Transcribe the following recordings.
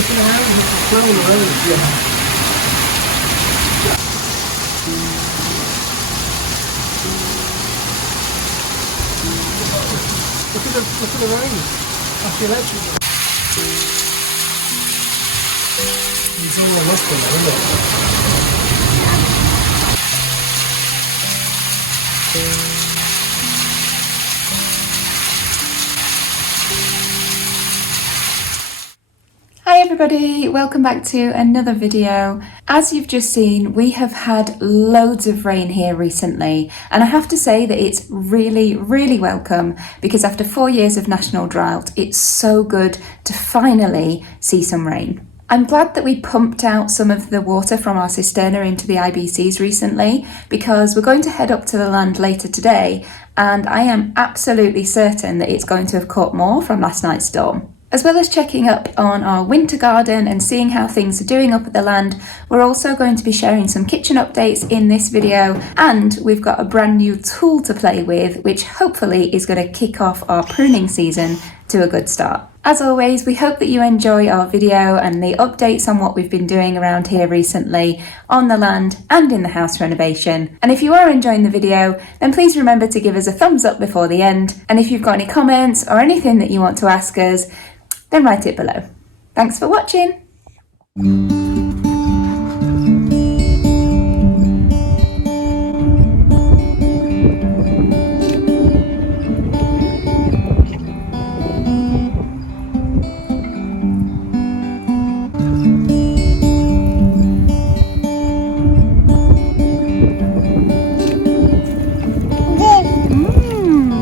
Looking around, just swirling around. Yeah. Look at the rain. Off your legs. It's all lost in there, isn't it? Hi everybody, welcome back to another video. As you've just seen, we have had loads of rain here recently, and I have to say that it's really welcome, because after 4 years of national drought, it's so good to finally see some rain. I'm glad that we pumped out some of the water from our cisterna into the IBCs recently, because we're going to head up to the land later today, and I am absolutely certain that it's going to have caught more from last night's storm. As well as checking up on our winter garden and seeing how things are doing up at the land, we're also going to be sharing some kitchen updates in this video, and we've got a brand new tool to play with, which hopefully is going to kick off our pruning season to a good start. As always, we hope that you enjoy our video and the updates on what we've been doing around here recently on the land and in the house renovation. And if you are enjoying the video, then please remember to give us a thumbs up before the end. And if you've got any comments or anything that you want to ask us, then write it below. Thanks for watching.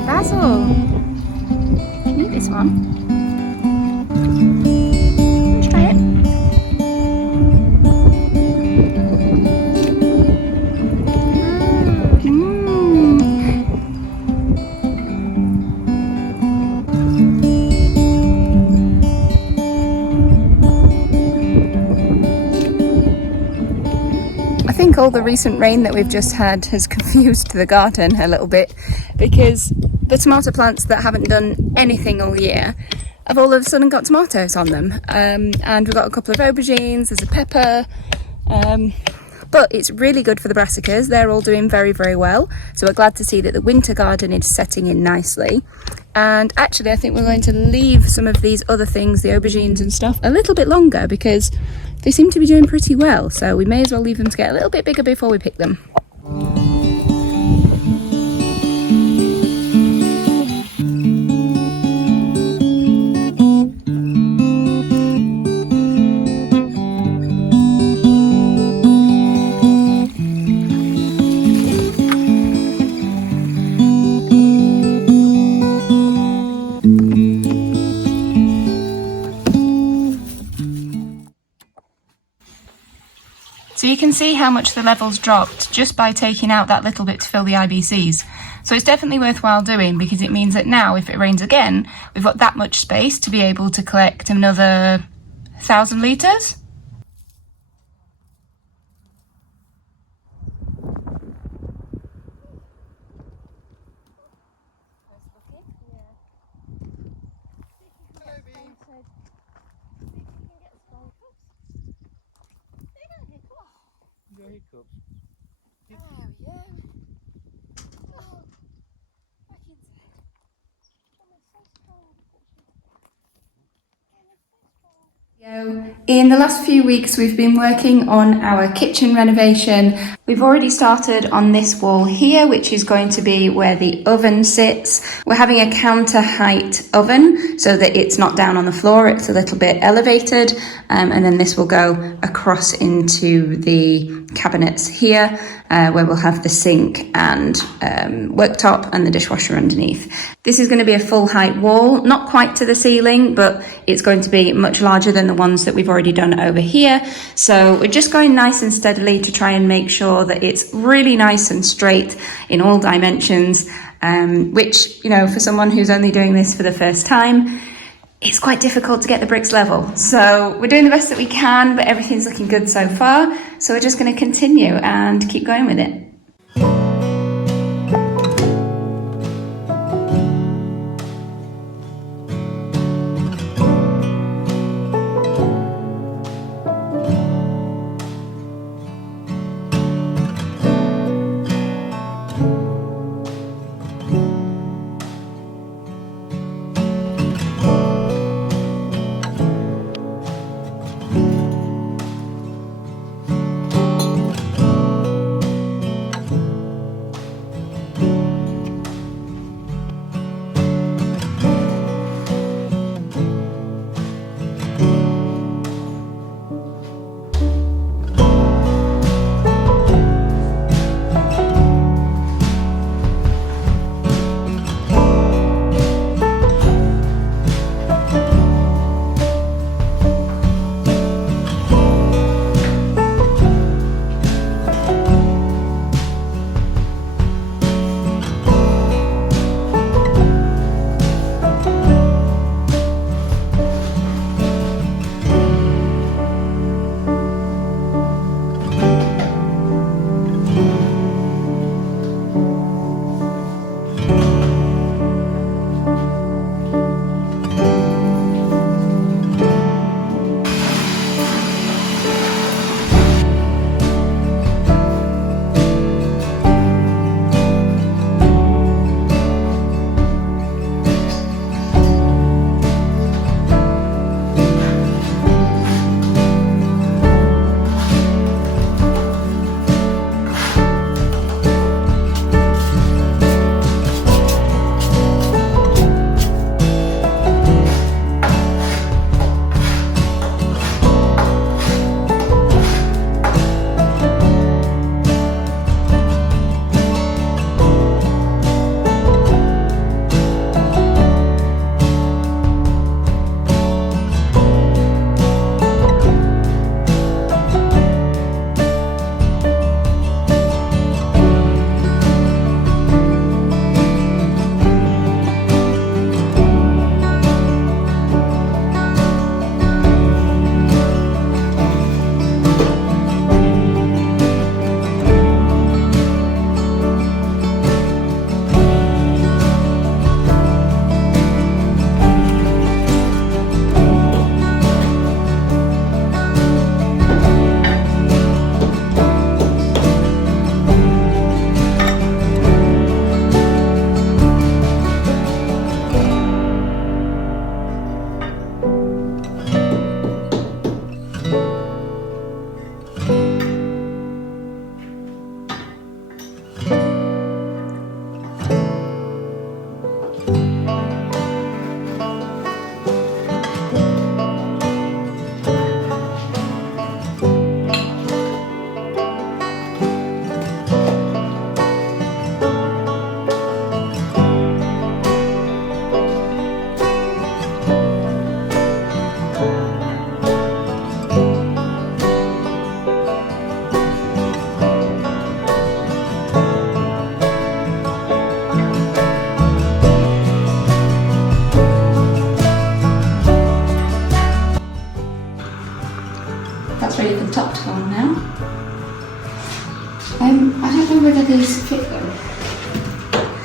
Basil. Can you eat this one? I think all the recent rain that we've just had has confused the garden a little bit, because the tomato plants that haven't done anything all year have all of a sudden got tomatoes on them, and we've got a couple of aubergines, there's a pepper, but it's really good for the brassicas. They're all doing very well, so we're glad to see that the winter garden is setting in nicely. And actually I think we're going to leave some of these other things, the aubergines and stuff, a little bit longer, because they seem to be doing pretty well, so we may as well leave them to get a little bit bigger before we pick them. So you can see how much the levels dropped just by taking out that little bit to fill the IBCs. So it's definitely worthwhile doing, because it means that now if it rains again, we've got that much space to be able to collect another 1,000 litres. In the last few weeks we've been working on our kitchen renovation. We've already started on this wall here, which is going to be where the oven sits. We're having a counter height oven so that it's not down on the floor, it's a little bit elevated, and then this will go across into the cabinets here, where we'll have the sink and worktop and the dishwasher underneath. This is going to be a full height wall, not quite to the ceiling, but it's going to be much larger than the ones that we've already done over here. So we're just going nice and steadily to try and make sure that it's really nice and straight in all dimensions, which, you know, for someone who's only doing this for the first time, it's quite difficult to get the bricks level. So we're doing the best that we can, but everything's looking good so far. So we're just going to continue and keep going with it.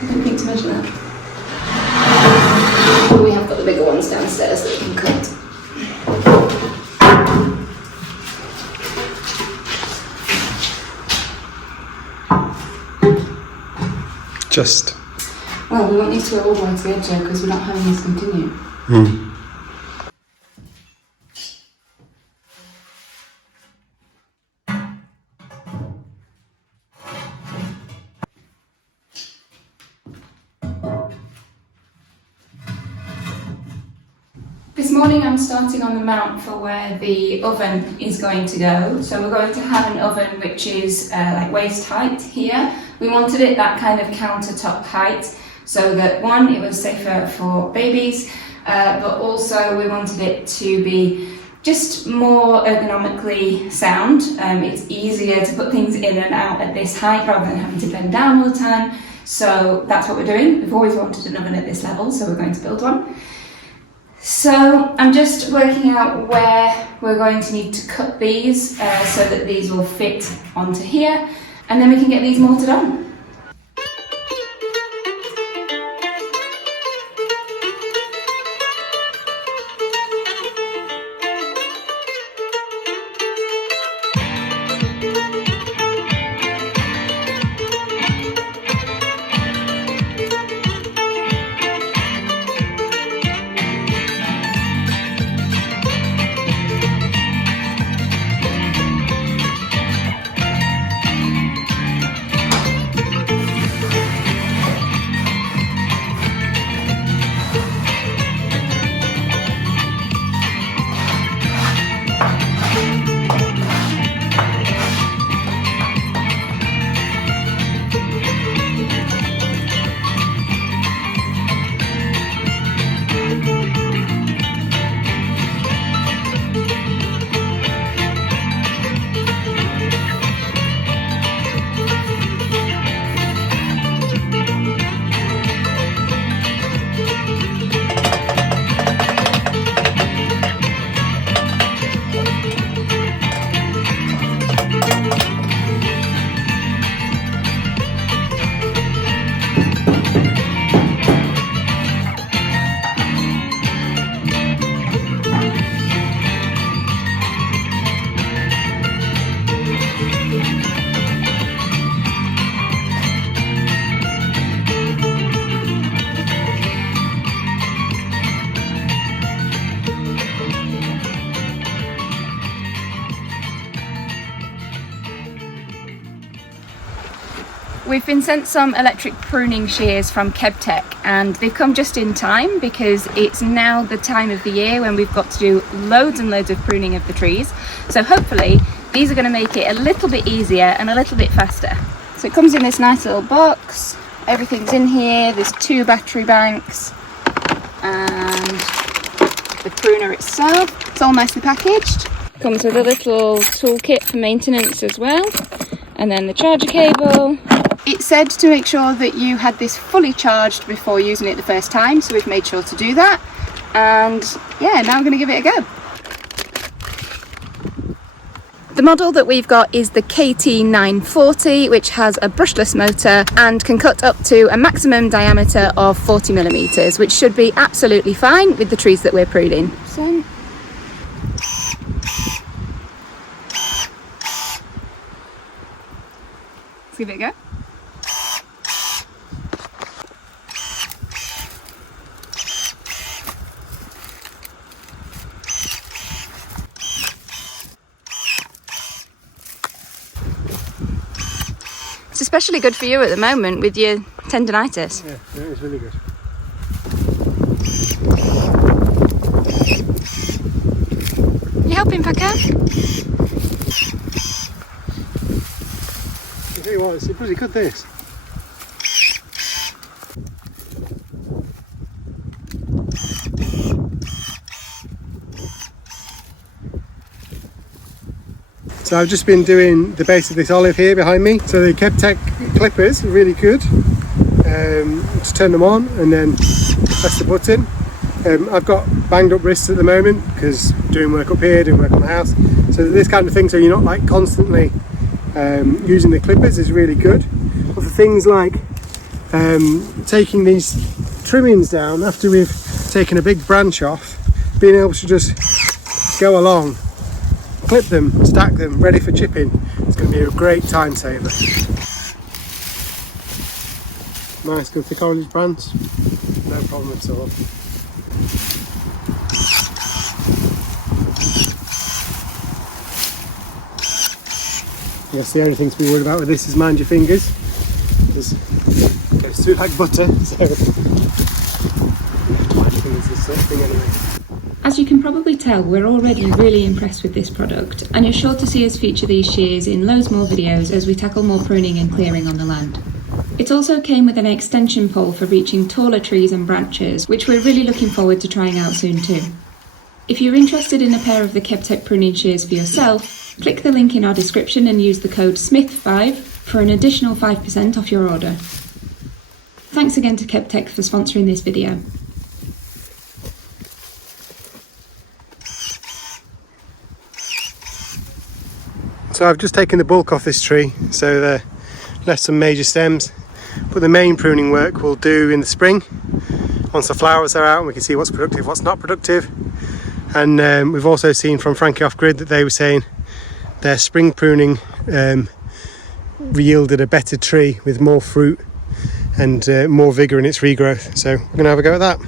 I don't need to measure that. We have got the bigger ones downstairs that we can cut. Just. Well, we want these to go all the way to the edge though, because we're not having this continue. This morning I'm starting on the mount for where the oven is going to go. So we're going to have an oven which is like waist height here. We wanted it that kind of countertop height so that one, it was safer for babies, but also we wanted it to be just more ergonomically sound. It's easier to put things in and out at this height rather than having to bend down all the time. So that's what we're doing. We've always wanted an oven at this level, so we're going to build one. So I'm just working out where we're going to need to cut these so that these will fit onto here, and then we can get these mortared on. We've been sent some electric pruning shears from Kebtek, and they've come just in time because it's now the time of the year when we've got to do loads and loads of pruning of the trees. So hopefully these are going to make it a little bit easier and a little bit faster. So it comes in this nice little box, everything's in here, there's 2 battery banks and the pruner itself. It's all nicely packaged. Comes with a little toolkit for maintenance as well, and then the charger cable. It said to make sure that you had this fully charged before using it the first time, so we've made sure to do that. And yeah, now I'm going to give it a go. The model that we've got is the KT940, which has a brushless motor and can cut up to a maximum diameter of 40mm, which should be absolutely fine with the trees that we're pruning. So, let's give it a go. It's especially good for you at the moment with your tendinitis. Yeah, it's really good. You helping, Packer? I tell you what, it's pretty good this. So I've just been doing the base of this olive here behind me. So the Kebtek clippers are really good. To turn them on and then press the button. I've got banged up wrists at the moment because doing work up here, doing work on the house. So this kind of thing, so you're not like constantly using the clippers, is really good. But for things like taking these trimmings down after we've taken a big branch off, being able to just go along, clip them, stack them, ready for chipping. It's going to be a great time saver. Nice good thick orange branch, no problem at all. I guess the only thing to be worried about with this is mind your fingers. It goes through like butter, so mind your fingers is the thing anyway. As you can probably tell, we're already really impressed with this product, and you're sure to see us feature these shears in loads more videos as we tackle more pruning and clearing on the land. It also came with an extension pole for reaching taller trees and branches, which we're really looking forward to trying out soon too. If you're interested in a pair of the Kebtek Pruning Shears for yourself, click the link in our description and use the code SMITH5 for an additional 5% off your order. Thanks again to Kebtek for sponsoring this video. So I've just taken the bulk off this tree, so they're left some major stems, but the main pruning work we'll do in the spring once the flowers are out and we can see what's productive, what's not productive. And we've also seen from Frankie Off Grid that they were saying their spring pruning yielded a better tree with more fruit and more vigour in its regrowth, so we're going to have a go at that.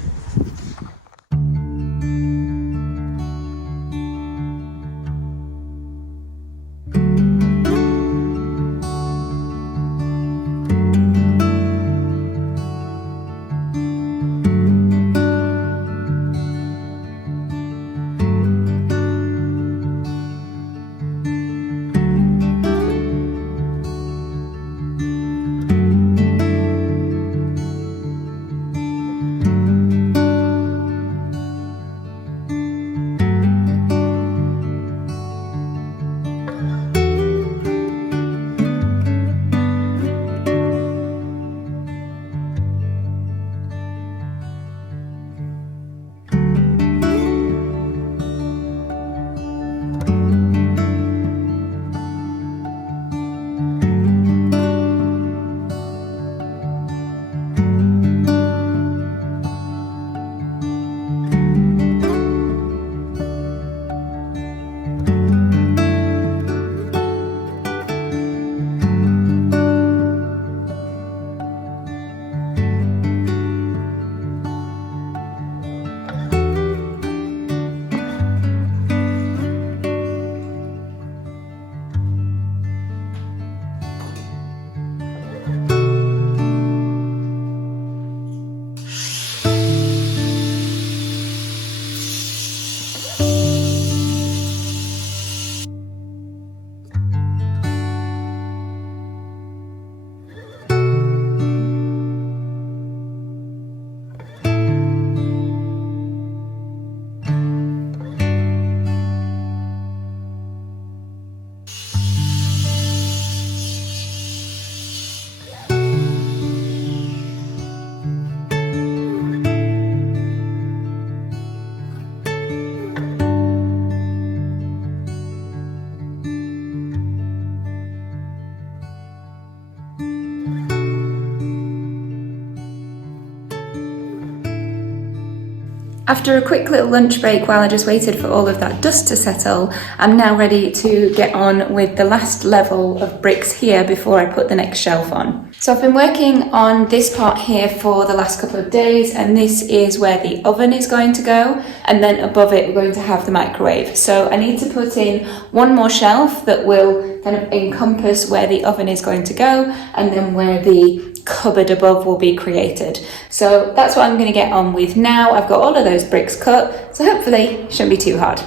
After a quick little lunch break while I just waited for all of that dust to settle, I'm now ready to get on with the last level of bricks here before I put the next shelf on. So I've been working on this part here for the last couple of days, and this is where the oven is going to go, and then above it we're going to have the microwave. So I need to put in one more shelf that will kind of encompass where the oven is going to go, and then where the cupboard above will be created. So that's what I'm going to get on with now. I've got all of those bricks cut, so hopefully it shouldn't be too hard.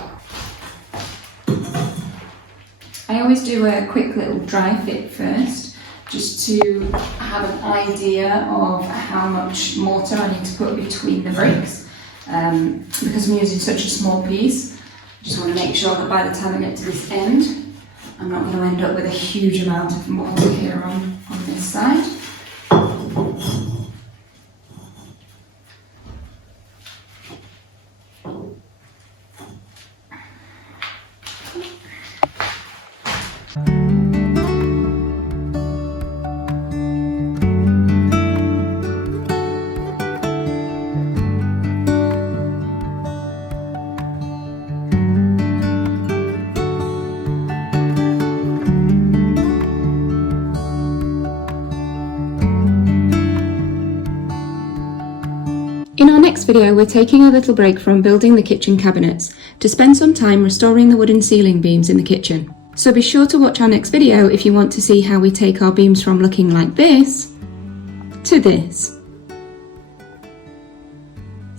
I always do a quick little dry fit first, just to have an idea of how much mortar I need to put between the bricks. Because I'm using such a small piece, I just want to make sure that by the time I get to this end, I'm not going to end up with a huge amount of mortar here on this side. In our next video, we're taking a little break from building the kitchen cabinets to spend some time restoring the wooden ceiling beams in the kitchen. So be sure to watch our next video if you want to see how we take our beams from looking like this to this.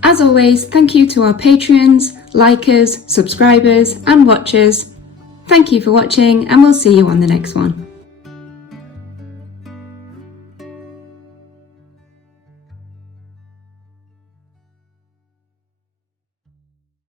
As always, thank you to our Patreons, likers, subscribers and watchers. Thank you for watching, and we'll see you on the next one.